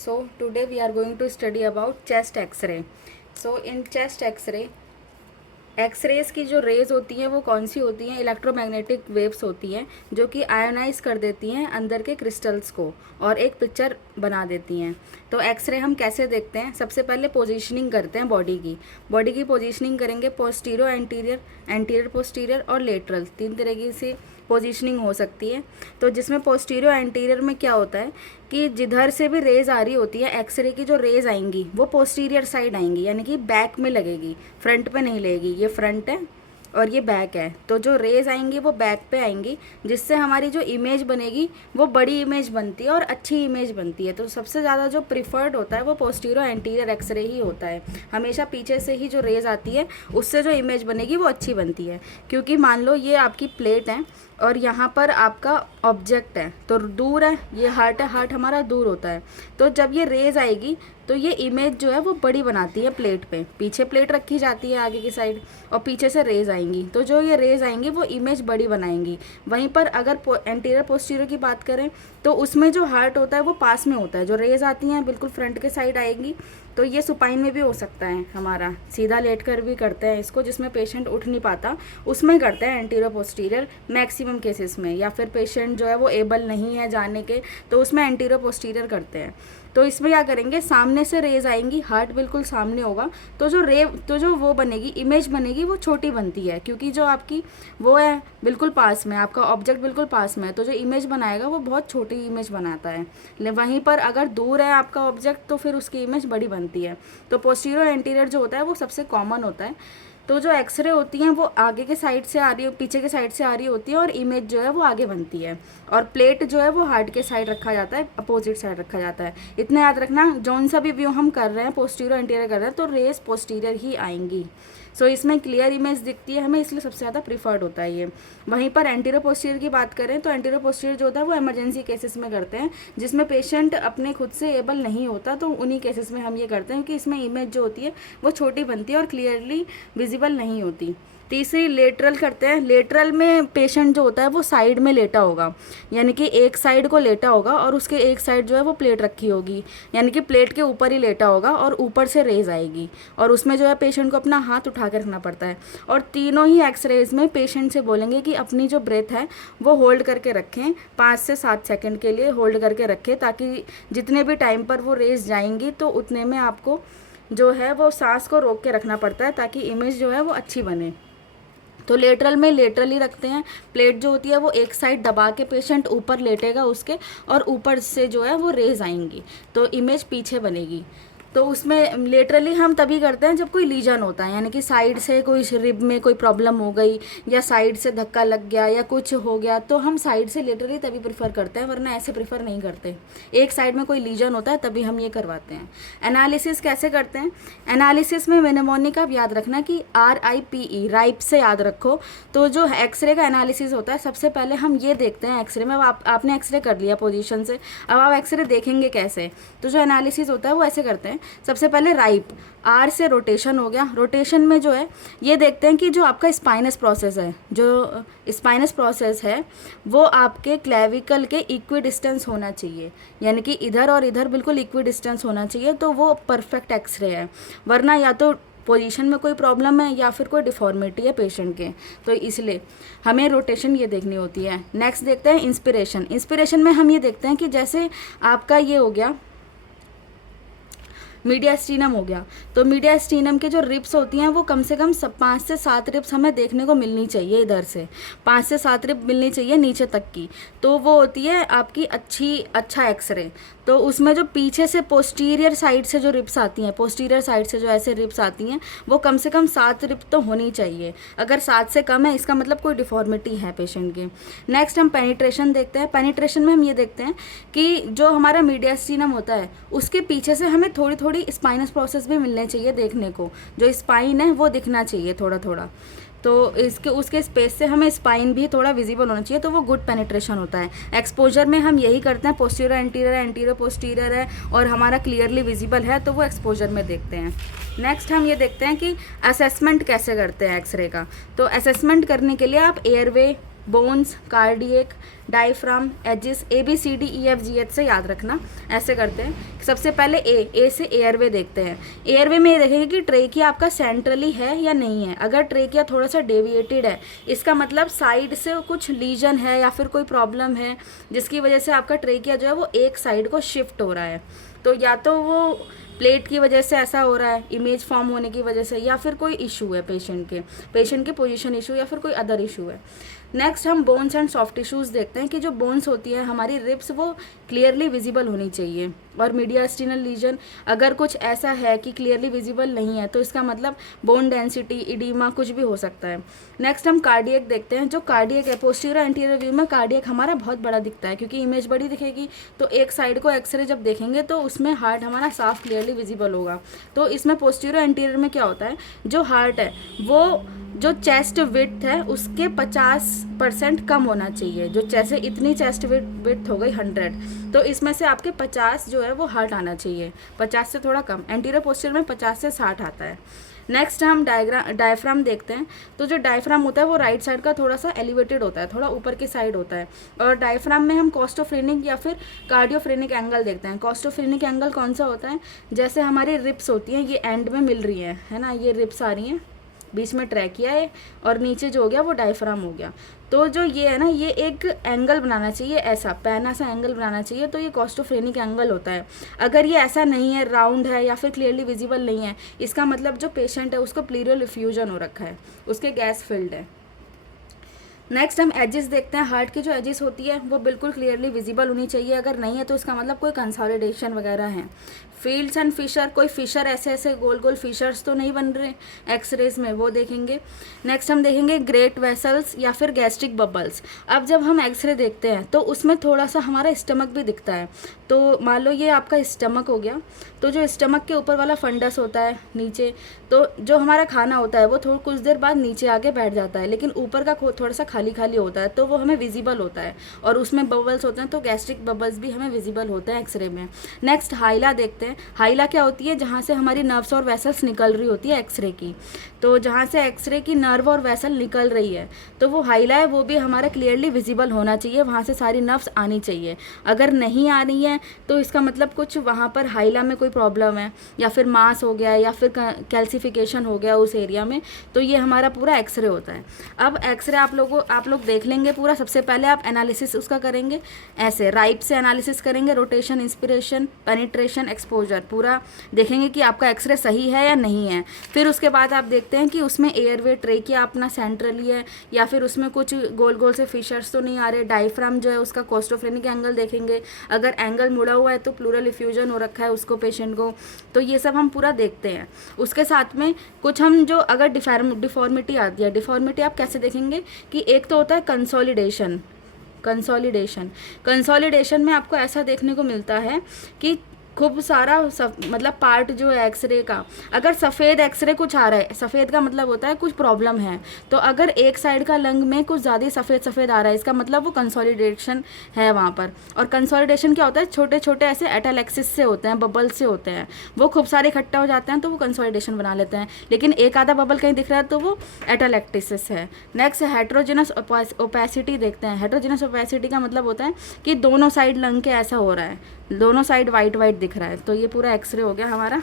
So today we are going to study about chest X-ray. So in chest X-ray, X-rays की जो raise होती हैं वो कौन सी होती हैं? इलेक्ट्रोमैग्नेटिक वेव्स होती हैं जो कि आयोनाइज कर देती हैं अंदर के क्रिस्टल्स को और एक पिक्चर बना देती हैं। तो एक्सरे हम कैसे देखते हैं? सबसे पहले पोजीशनिंग करते हैं बॉडी की पोजीशनिंग करेंगे, पोस्टीरियर, एंटीरियर, एंटीरियर पोस्टीरियर और लेटरल, 3 तरीके से पोजीशनिंग हो सकती है। तो जिसमें पोस्टीरियर एंटीरियर में क्या होता है कि जिधर से भी रेज आ रही होती है, एक्सरे की जो रेज आएंगी वो पोस्टीरियर साइड आएंगी, यानी कि बैक में लगेगी, फ्रंट पे नहीं लगेगी। ये फ्रंट है और ये बैक है, तो जो रेज आएंगी वो बैक पे आएंगी, जिससे हमारी जो इमेज बनेगी वो बड़ी इमेज बनती है और अच्छी इमेज बनती है। तो सबसे ज़्यादा जो प्रिफर्ड होता है वो पोस्टीरियर एंटीरियर एक्सरे ही होता है। हमेशा पीछे से ही जो रेज आती है उससे जो इमेज बनेगी वो अच्छी बनती है, क्योंकि मान लो ये आपकी प्लेट है और यहाँ पर आपका ऑब्जेक्ट है, तो दूर है, ये हार्ट है, हार्ट हमारा दूर होता है। तो जब ये रेज आएगी तो ये इमेज जो है वो बड़ी बनाती है प्लेट पे, पीछे प्लेट रखी जाती है आगे की साइड और पीछे से रेज आएंगी, तो जो ये रेज आएंगी वो इमेज बड़ी बनाएंगी। वहीं पर अगर एंटीरियर पोस्टीरियर की बात करें तो उसमें जो हार्ट होता है वो पास में होता है, जो रेज आती हैं बिल्कुल फ्रंट के साइड आएंगी। तो ये सुपाइन में भी हो सकता है, हमारा सीधा लेट कर भी करते हैं इसको, जिसमें पेशेंट उठ नहीं पाता उसमें करते हैं एंटीरियर पोस्टीरियर मैक्सिमम केसेस में, या फिर पेशेंट जो है वो एबल नहीं है जाने के तो उसमें एंटीरियर पोस्टीरियर करते हैं। तो इसमें क्या करेंगे, सामने से रेज आएंगी, हार्ट बिल्कुल सामने होगा, तो जो वो बनेगी, इमेज बनेगी वो छोटी बनती है, क्योंकि जो आपकी वो है बिल्कुल पास में, आपका ऑब्जेक्ट बिल्कुल पास में है, तो जो इमेज बनाएगा वो बहुत छोटी इमेज बनाता है। वहीं पर अगर दूर है आपका ऑब्जेक्ट तो फिर उसकी इमेज बड़ी बनती है। तो पोस्टीरियर एंटीरियर जो होता है वो सबसे कॉमन होता है। तो जो एक्सरे होती हैं वो आगे के साइड से आ रही है, पीछे के साइड से आ रही होती है और इमेज जो है वो आगे बनती है, और प्लेट जो है वो हार्ट के साइड रखा जाता है, अपोजिट साइड रखा जाता है। इतना याद रखना, जौन सा भी व्यू हम कर रहे हैं पोस्टीरियर एंटीरियर कर रहे हैं तो रेस पोस्टीरियर ही आएंगी। सो इसमें क्लियर इमेज दिखती है हमें, इसलिए सबसे ज़्यादा प्रीफर्ड होता है ये। वहीं पर एंटीरियर पोस्टीरियर की बात करें तो एंटीरियर पोस्टीरियर जो होता है वो इमरजेंसी केसेस में करते हैं, जिसमें पेशेंट अपने खुद से एबल नहीं होता, तो उन्हीं केसेस में हम ये करते हैं कि इसमें इमेज जो होती है वो छोटी बनती है और क्लियरली विजिबल नहीं होती। तीसरी लेटरल करते हैं। लेटरल में पेशेंट जो होता है वो साइड में लेटा होगा, यानी कि एक साइड को लेटा होगा और उसके एक साइड जो है वो प्लेट रखी होगी, यानी कि प्लेट के ऊपर ही लेटा होगा और ऊपर से रेज आएगी, और उसमें जो है पेशेंट को अपना हाथ उठा कर रखना पड़ता है। और तीनों ही एक्सरेज में पेशेंट से बोलेंगे कि अपनी जो ब्रेथ है वो होल्ड करके रखें, 5 से 7 सेकेंड के लिए होल्ड करके रखें, ताकि जितने भी टाइम पर वो रेज जाएंगी तो उतने में आपको जो है वो सांस को रोक के रखना पड़ता है, ताकि इमेज जो है वो अच्छी बने। तो लेटरल में लेटरली रखते हैं, प्लेट जो होती है वो एक साइड दबा के पेशेंट ऊपर लेटेगा उसके, और ऊपर से जो है वो रेज आएंगी तो इमेज पीछे बनेगी। तो उसमें लेटरली हम तभी करते हैं जब कोई लीजन होता है, यानी कि साइड से कोई रिब में कोई प्रॉब्लम हो गई या साइड से धक्का लग गया या कुछ हो गया, तो हम साइड से लेटरली तभी प्रेफर करते हैं, वरना ऐसे प्रेफर नहीं करते। एक साइड में कोई लीजन होता है तभी हम ये करवाते हैं। एनालिसिस कैसे करते हैं? एनालिसिस में मेनेमोनिक आप याद रखना कि RIPE, राइप से याद रखो। तो जो एक्सरे का एनालिसिस होता है, सबसे पहले हम ये देखते हैं एक्सरे में, आपने एक्सरे कर लिया पोजीशन से, अब आप एक्सरे देखेंगे कैसे? तो जो एनालिसिस होता है वो ऐसे करते हैं। सबसे पहले राइप, R से रोटेशन हो गया। रोटेशन में जो है ये देखते हैं कि जो आपका स्पाइनस प्रोसेस है, जो स्पाइनस प्रोसेस है वो आपके क्लेविकल के इक्वी डिस्टेंस होना चाहिए, यानी कि इधर और इधर बिल्कुल इक्वी डिस्टेंस होना चाहिए, तो वो परफेक्ट एक्सरे है। वरना या तो पोजीशन में कोई प्रॉब्लम है या फिर कोई डिफॉर्मिटी है पेशेंट के, तो इसलिए हमें रोटेशन ये देखनी होती है। नेक्स्ट देखते हैं इंस्पिरेशन। इंस्पिरेशन में हम ये देखते हैं कि जैसे आपका ये हो गया मीडियास्टीनम हो गया, तो मीडियास्टीनम के जो रिब्स होती हैं वो कम से कम 5 से 7 रिब्स हमें देखने को मिलनी चाहिए, इधर से 5 से 7 रिब मिलनी चाहिए नीचे तक की, तो वो होती है आपकी अच्छा एक्सरे। तो उसमें जो पीछे से पोस्टीरियर साइड से जो रिब्स आती हैं, पोस्टीरियर साइड से जो ऐसे रिब्स आती हैं वो कम से कम 7 रिब तो होनी चाहिए। अगर 7 से कम है इसका मतलब कोई डिफॉर्मिटी है पेशेंट की। नेक्स्ट हम पेनिट्रेशन देखते हैं। पेनिट्रेशन में हम ये देखते हैं कि जो हमारा मीडियास्टीनम होता है उसके पीछे से हमें थोड़ी थोड़ी स्पाइनस प्रोसेस भी मिलने चाहिए देखने को, जो स्पाइन है वो दिखना चाहिए थोड़ा थोड़ा, तो उसके स्पेस से हमें स्पाइन भी थोड़ा विजिबल होना चाहिए, तो वो गुड पेनिट्रेशन होता है। एक्सपोजर में हम यही करते हैं, पोस्टीरियर एंटीरियर, एंटीरियर पोस्टीरियर है और हमारा क्लियरली विजिबल है तो वो एक्सपोजर में देखते हैं। नेक्स्ट हम ये देखते हैं कि असेसमेंट कैसे करते हैं एक्सरे का। तो असेसमेंट करने के लिए आप airway bones, cardiac, diaphragm, edges, ABCDEFGH से याद रखना। ऐसे करते हैं। सबसे पहले ए से एयरवे देखते हैं। एयरवे में ये देखेंगे कि ट्रेकिया आपका सेंट्रली है या नहीं है। अगर ट्रेकिया थोड़ा सा डेविएटेड है, इसका मतलब साइड से कुछ लीजन है या फिर कोई प्रॉब्लम है जिसकी वजह से आपका ट्रेकिया जो है वो एक साइड को शिफ्ट हो रहा है। तो या तो वो प्लेट की वजह से ऐसा हो रहा है, इमेज फॉर्म होने की वजह से, या फिर कोई इशू है पेशेंट के पोजीशन इशू या फिर कोई अदर इशू है। नेक्स्ट हम बोन्स एंड सॉफ्ट टिश्यूज़ देखते हैं कि जो बोन्स होती है हमारी रिब्स वो क्लियरली विजिबल होनी चाहिए। और मीडियास्टिनल लीजन अगर कुछ ऐसा है कि क्लियरली विजिबल नहीं है तो इसका मतलब बोन डेंसिटी, इडीमा कुछ भी हो सकता है। नेक्स्ट हम कार्डियक देखते हैं। जो कार्डियक है, पोस्टीरियर एंटीरियर व्यू में कार्डियक हमारा बहुत बड़ा दिखता है क्योंकि इमेज बड़ी दिखेगी, तो एक साइड को एक्सरे जब देखेंगे तो उसमें हार्ट हमारा साफ क्लियरली विजिबल होगा। तो इसमें पोस्टीरियर एंटीरियर में क्या होता है, जो हार्ट है वो जो चेस्ट विड्थ है उसके 50% कम होना चाहिए। जो जैसे इतनी चेस्ट विड्थ हो गई 100, तो इसमें से आपके 50 जो है वो हार्ट आना चाहिए, 50 से थोड़ा कम। एंटीरियर पोस्टीरियर में 50 से 60 आता है। नेक्स्ट हम डायफ्राम देखते हैं। तो जो डायफ्राम होता है वो राइट साइड का थोड़ा सा एलिवेटेड होता है, थोड़ा ऊपर की साइड होता है। और डायफ्राम में हम कॉस्टोफ्रेनिक या फिर कार्डियोफ्रेनिक एंगल देखते हैं। कॉस्टोफ्रेनिक एंगल कौन सा होता है, जैसे हमारी रिप्स होती हैं ये एंड में मिल रही हैं, है ना, ये रिप्स आ रही हैं, बीच में ट्रैकिया है और नीचे जो हो गया वो डायफ्राम हो गया। तो जो ये है ना, ये एक एंगल बनाना चाहिए, ऐसा पैना सा एंगल बनाना चाहिए, तो ये कॉस्टोफ्रेनिक एंगल होता है। अगर ये ऐसा नहीं है, राउंड है या फिर क्लियरली विजिबल नहीं है, इसका मतलब जो पेशेंट है उसको प्लीरियल इफ्यूजन हो रखा है, उसके गैस फिल्ड है। नेक्स्ट हम एजेस देखते हैं। हार्ट की जो एजेस होती है वो बिल्कुल क्लियरली विजिबल होनी चाहिए, अगर नहीं है तो इसका मतलब कोई कंसोलिडेशन वगैरह है। फील्ड्स एंड फिशर, कोई फिशर ऐसे गोल गोल फिशर्स तो नहीं बन रहे एक्सरेज में, वो देखेंगे। नेक्स्ट हम देखेंगे ग्रेट वेसल्स या फिर गैस्ट्रिक बबल्स। अब जब हम एक्सरे देखते हैं तो उसमें थोड़ा सा हमारा स्टमक भी दिखता है। तो मान लो ये आपका स्टमक हो गया, तो जो स्टमक के ऊपर वाला फंडस होता है नीचे, तो जो हमारा खाना होता है वो कुछ देर बाद नीचे आके बैठ जाता है, लेकिन ऊपर का थोड़ा सा खाली खाली होता है, तो वो हमें विजिबल होता है और उसमें बबल्स होते हैं, तो गैस्ट्रिक बबल्स भी हमें विजिबल होते हैं एक्सरे में। नेक्स्ट हाइला देखते हैं। हाइला क्या होती है, जहाँ से हमारी नर्व्स और वेसल्स निकल रही होती है एक्सरे की। तो जहाँ से एक्सरे की नर्व और वेसल निकल रही है तो वो हाइला है, वो भी हमारा क्लियरली विजिबल होना चाहिए, वहाँ से सारी नर्व्स आनी चाहिए। अगर नहीं आ रही है तो इसका मतलब कुछ वहाँ पर हाइला में कोई प्रॉब्लम है, या फिर मास हो गया या फिर कैल्सिफिकेशन हो गया उस एरिया में, तो ये हमारा पूरा एक्सरे होता है। अब एक्सरे आप लोग देख लेंगे पूरा। सबसे पहले आप एनालिसिस उसका करेंगे, ऐसे राइट से एनालिसिस करेंगे, रोटेशन, इंस्पिरेशन, पेनिट्रेशन, एक्सपोजर, पूरा देखेंगे कि आपका एक्सरे सही है या नहीं है। फिर उसके बाद आप देखते हैं कि उसमें एयरवे, ट्रेकिया अपना सेंट्रली है या फिर उसमें कुछ गोल गोल से फिशर्स तो नहीं आ रहे। डायफ्राम जो है उसका कॉस्टोफ्रेनिक एंगल देखेंगे, अगर एंगल मुड़ा हुआ है तो प्लूरल इफ्यूजन हो रखा है उसको, पेशेंट को। तो ये सब हम पूरा देखते हैं। उसके साथ में कुछ हम जो अगर डिफॉर्मिटी आती है, डिफॉर्मिटी आप कैसे देखेंगे कि एक तो होता है कंसोलिडेशन में आपको ऐसा देखने को मिलता है कि खूब सारा मतलब पार्ट जो है एक्सरे का, अगर सफ़ेद एक्सरे कुछ आ रहा है, सफ़ेद का मतलब होता है कुछ प्रॉब्लम है, तो अगर एक साइड का लंग में कुछ ज़्यादा सफ़ेद आ रहा है, इसका मतलब वो कंसोलिडेशन है वहाँ पर। और कंसोलिडेशन क्या होता है, छोटे छोटे ऐसे एटालेक्सिस से होते हैं, बबल से होते हैं, वो खूब सारे इकट्ठा हो जाते हैं तो वो कंसोलिडेशन बना लेते हैं। लेकिन एक आधा बबल कहीं दिख रहा है तो वो एटालेक्टिसिस है। नेक्स्ट हेट्रोजेनस ओपेसिटी देखते हैं। हेट्रोजेनस ओपेसिटी का मतलब होता है कि दोनों साइड लंग के ऐसा हो रहा है, दोनों साइड वाइट दिख रहा है, तो ये पूरा एक्सरे हो गया हमारा।